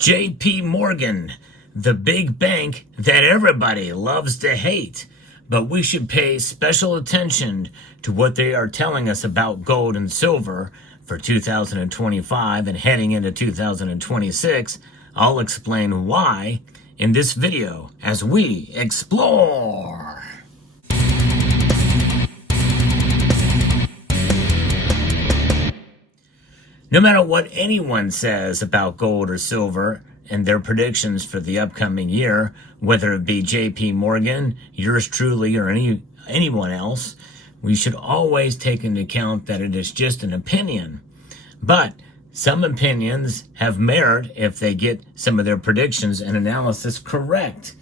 JP Morgan, the big bank that everybody loves to hate. But we should pay special attention to what they are telling us about gold and silver for 2025 and heading into 2026. I'll explain why in this video as we explore. No matter what anyone says about gold or silver and their predictions for the upcoming year, whether it be JP Morgan, yours truly, or anyone else, we should always take into account that it is just an opinion. But some opinions have merit if they get some of their predictions and analysis correct.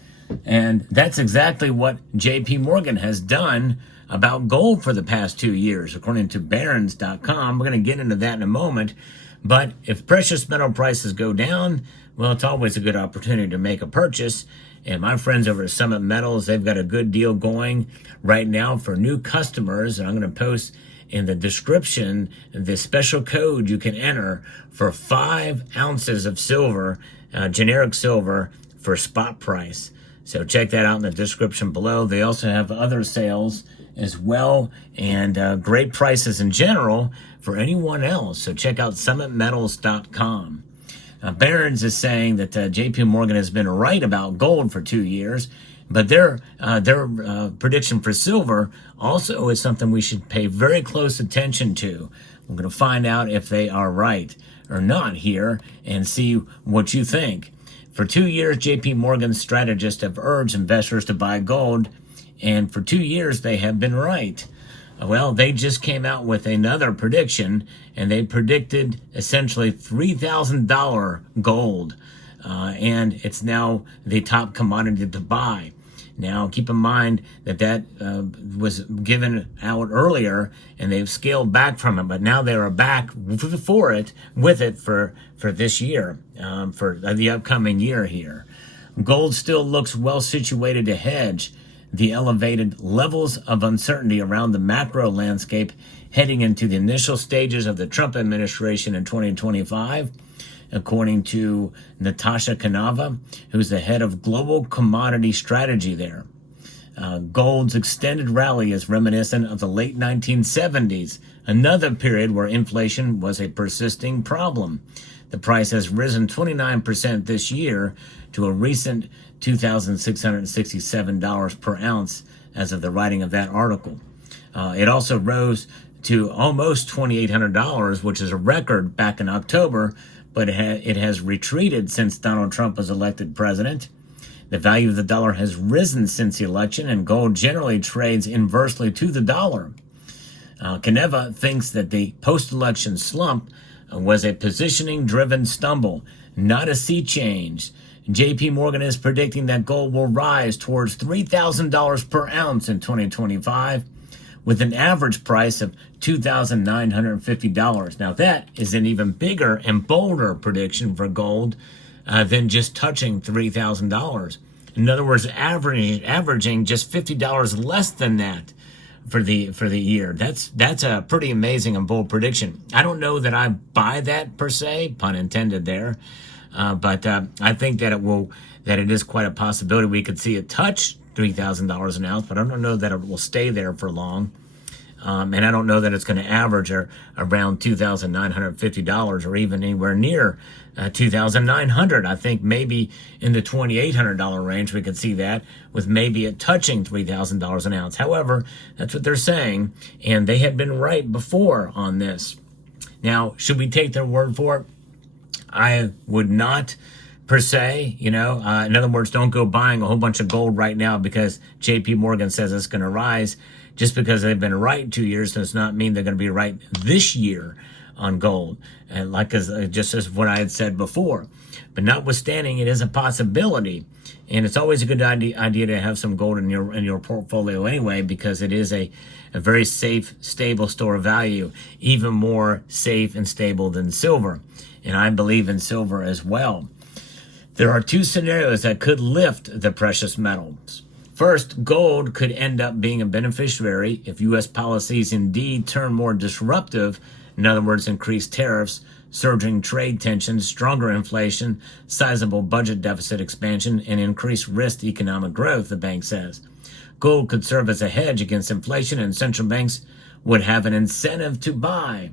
And that's exactly what JP Morgan has done about gold for the past 2 years, according to barons.com. We're going to get into that in a moment. But if precious metal prices go down, well, it's always a good opportunity to make a purchase. And my friends over at Summit Metals, they've got a good deal going right now for new customers. And I'm going to post in the description the special code you can enter for 5 ounces of silver, generic silver, for spot price. So check that out in the description below. They also have other sales as well, and great prices in general for anyone else. So check out summitmetals.com. Barron's is saying that JP Morgan has been right about gold for 2 years, but their prediction for silver also is something we should pay very close attention to. We're going to find out if they are right or not here and see what you think. For 2 years, JP Morgan's strategists have urged investors to buy gold, and for 2 years, they have been right. Well, they just came out with another prediction, and they predicted essentially $3,000 gold, and it's now the top commodity to buy. Now, keep in mind that was given out earlier, and they've scaled back from it, but now they are back with it for this year, for the upcoming year here. Gold still looks well situated to hedge the elevated levels of uncertainty around the macro landscape heading into the initial stages of the Trump administration in 2025, according to Natasha Kanava, who's the head of global commodity strategy there. Gold's extended rally is reminiscent of the late 1970s, another period where inflation was a persisting problem. The price has risen 29% this year to a recent $2,667 per ounce as of the writing of that article. It also rose to almost $2,800, which is a record back in October, but it has retreated since Donald Trump was elected president. The value of the dollar has risen since the election, and gold generally trades inversely to the dollar. Kaneva thinks that the post-election slump was a positioning-driven stumble, not a sea change. JP Morgan is predicting that gold will rise towards $3,000 per ounce in 2025, with an average price of $2,950. Now that is an even bigger and bolder prediction for gold than just touching $3,000. In other words, averaging just $50 less than that for the year. That's a pretty amazing and bold prediction. I don't know that I buy that per se, pun intended there, but I think that it is quite a possibility we could see it touch $3,000 an ounce, but I don't know that it will stay there for long. And I don't know that it's going to average around $2,950 or even anywhere near $2,900. I think maybe in the $2,800 range we could see that, with maybe it touching $3,000 an ounce. However, that's what they're saying, and they had been right before on this. Now, should we take their word for it? I would not, per se. In other words, don't go buying a whole bunch of gold right now because JP Morgan says it's going to rise. Just because they've been right 2 years does not mean they're going to be right this year on gold. And just as what I had said before. But notwithstanding, it is a possibility. And it's always a good idea to have some gold in your portfolio anyway, because it is a very safe, stable store of value, even more safe and stable than silver. And I believe in silver as well. There are 2 scenarios that could lift the precious metals. First, gold could end up being a beneficiary if U.S. policies indeed turn more disruptive, in other words, increase tariffs surging trade tensions, stronger inflation, sizable budget deficit expansion, and increased risk to economic growth, the bank says. Gold could serve as a hedge against inflation, and central banks would have an incentive to buy.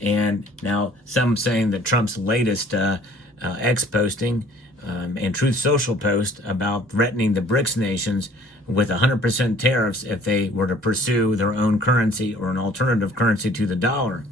And now some saying that Trump's latest X posting and Truth Social post about threatening the BRICS nations with 100% tariffs if they were to pursue their own currency or an alternative currency to the dollar.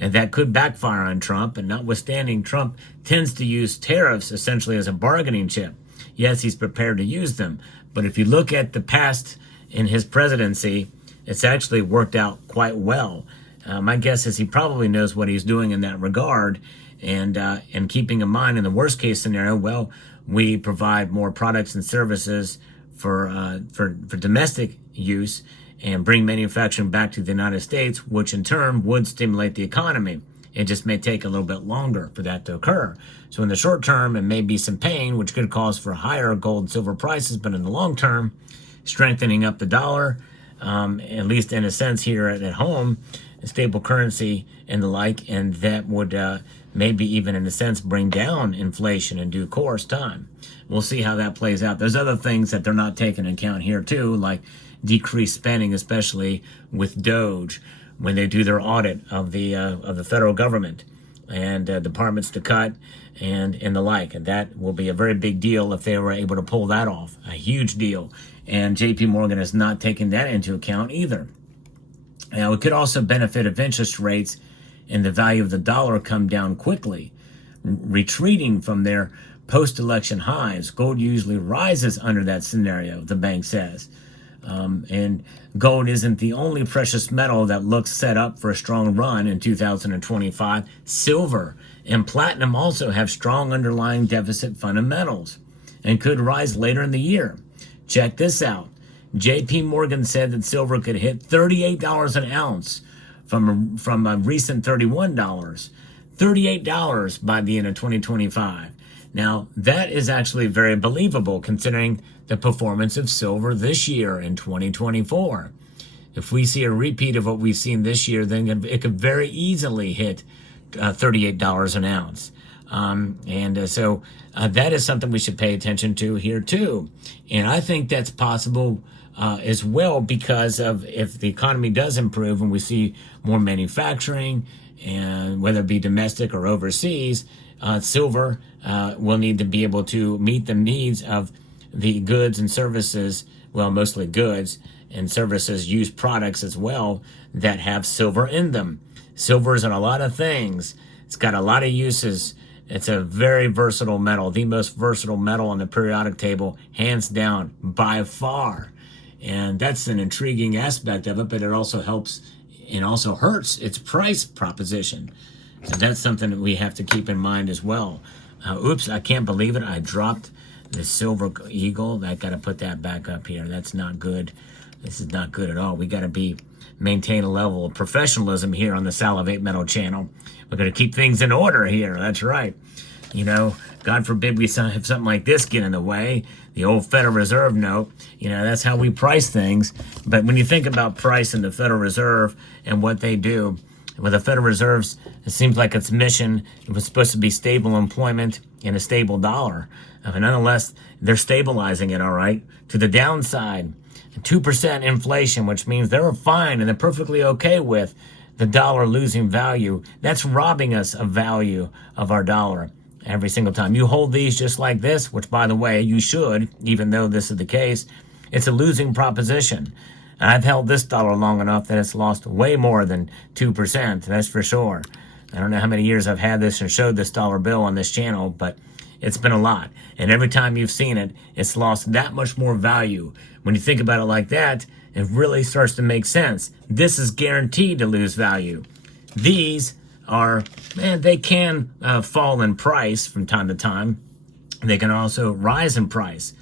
And that could backfire on Trump. And notwithstanding, Trump tends to use tariffs essentially as a bargaining chip. Yes, he's prepared to use them. But if you look at the past in his presidency, it's actually worked out quite well. My guess is he probably knows what he's doing in that regard. And keeping in mind, in the worst case scenario, well, we provide more products and services for domestic use and bring manufacturing back to the United States, which in turn would stimulate the economy. It just may take a little bit longer for that to occur. So in the short term, it may be some pain, which could cause for higher gold and silver prices, but in the long term, strengthening up the dollar, at least in a sense here at home, a stable currency and the like, and that would maybe even in a sense bring down inflation in due course time. We'll see how that plays out. There's other things that they're not taking into account here too, like decreased spending, especially with Doge when they do their audit of the federal government and departments to cut and the like. And that will be a very big deal if they were able to pull that off, a huge deal. And JP Morgan has not taken that into account either. Now, it could also benefit if interest rates and the value of the dollar come down quickly, retreating from their post-election highs. Gold usually rises under that scenario, the bank says. And gold isn't the only precious metal that looks set up for a strong run in 2025. Silver and platinum also have strong underlying deficit fundamentals and could rise later in the year. Check this out. JP Morgan said that silver could hit $38 an ounce from a recent $31. $38 by the end of 2025. Now, that is actually very believable considering the performance of silver this year in 2024. If we see a repeat of what we've seen this year, then it could very easily hit $38 an ounce. So that is something we should pay attention to here too. And I think that's possible as well because of if the economy does improve and we see more manufacturing, and whether it be domestic or overseas, silver will need to be able to meet the needs of the goods and services, well, mostly goods and services, use products as well that have silver in them. Silver is in a lot of things. It's got a lot of uses. It's a very versatile metal, the most versatile metal on the periodic table, hands down, by far. And that's an intriguing aspect of it, but it also helps and also hurts its price proposition. So that's something that we have to keep in mind as well. Oops, I can't believe it. I dropped the silver eagle. I got to put that back up here. That's not good. This is not good at all. We got to maintain a level of professionalism here on the Salivate Metal channel. We're going to keep things in order here. That's right. You know, God forbid we have something like this get in the way. The old Federal Reserve note, that's how we price things. But when you think about price and the Federal Reserve and what they do, with the Federal Reserve's, it seems like its mission, it was supposed to be stable employment and a stable dollar. But nonetheless, they're stabilizing it, all right, to the downside. 2% inflation, which means they're fine and they're perfectly okay with the dollar losing value. That's robbing us of value of our dollar every single time. You hold these just like this, which, by the way, you should, even though this is the case. It's a losing proposition. And I've held this dollar long enough that it's lost way more than 2%, that's for sure. I don't know how many years I've had this and showed this dollar bill on this channel, but it's been a lot. And every time you've seen it, it's lost that much more value. When you think about it like that, it really starts to make sense. This is guaranteed to lose value. These are, they can fall in price from time to time. They can also rise in price.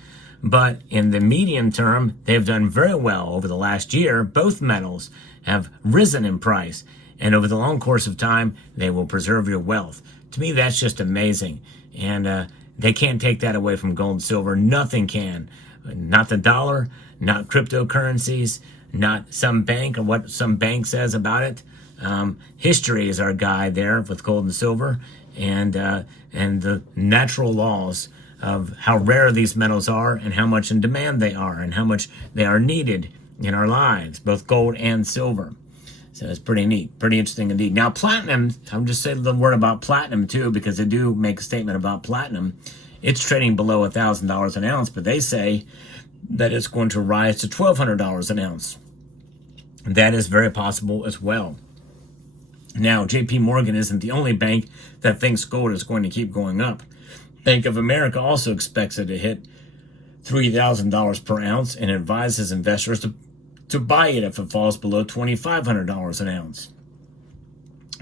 But in the medium term, they've done very well over the last year. Both metals have risen in price. And over the long course of time, they will preserve your wealth. To me, that's just amazing. And they can't take that away from gold and silver. Nothing can. Not the dollar, not cryptocurrencies, not some bank or what some bank says about it. History is our guide there with gold and silver, and the natural laws of how rare these metals are and how much in demand they are and how much they are needed in our lives, both gold and silver. So it's pretty neat, pretty interesting indeed. Now platinum, I'm just saying the word about platinum too, because they do make a statement about platinum. It's trading below $1,000 an ounce, but they say that it's going to rise to $1,200 an ounce. That is very possible as well. Now, JP Morgan isn't the only bank that thinks gold is going to keep going up. Bank of America also expects it to hit $3,000 per ounce and advises investors to buy it if it falls below $2,500 an ounce.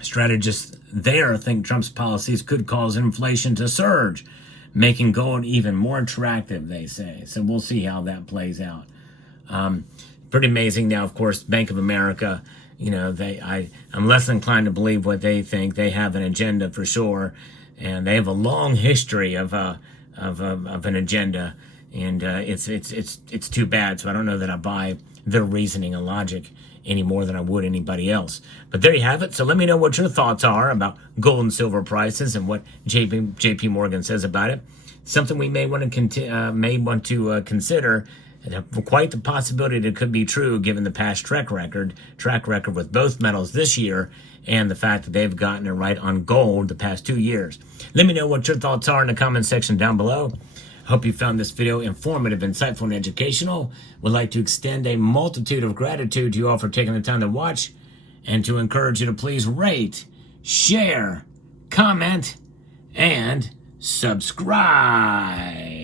Strategists there think Trump's policies could cause inflation to surge, making gold even more attractive, they say. So we'll see how that plays out. Pretty amazing. Now, of course, Bank of America, you know, I'm less inclined to believe what they think. They have an agenda for sure, and they have a long history of an agenda, and it's too bad. So I don't know that I buy their reasoning and logic any more than I would anybody else. But there you have it. So let me know what your thoughts are about gold and silver prices and what JP Morgan says about it. Something we may want to consider. Quite the possibility that it could be true given the past track record with both metals this year and the fact that they've gotten it right on gold the past 2 years. Let me know what your thoughts are in the comment section down below. Hope you found this video informative, insightful, and educational. Would like to extend a multitude of gratitude to you all for taking the time to watch and to encourage you to please rate, share, comment, and subscribe.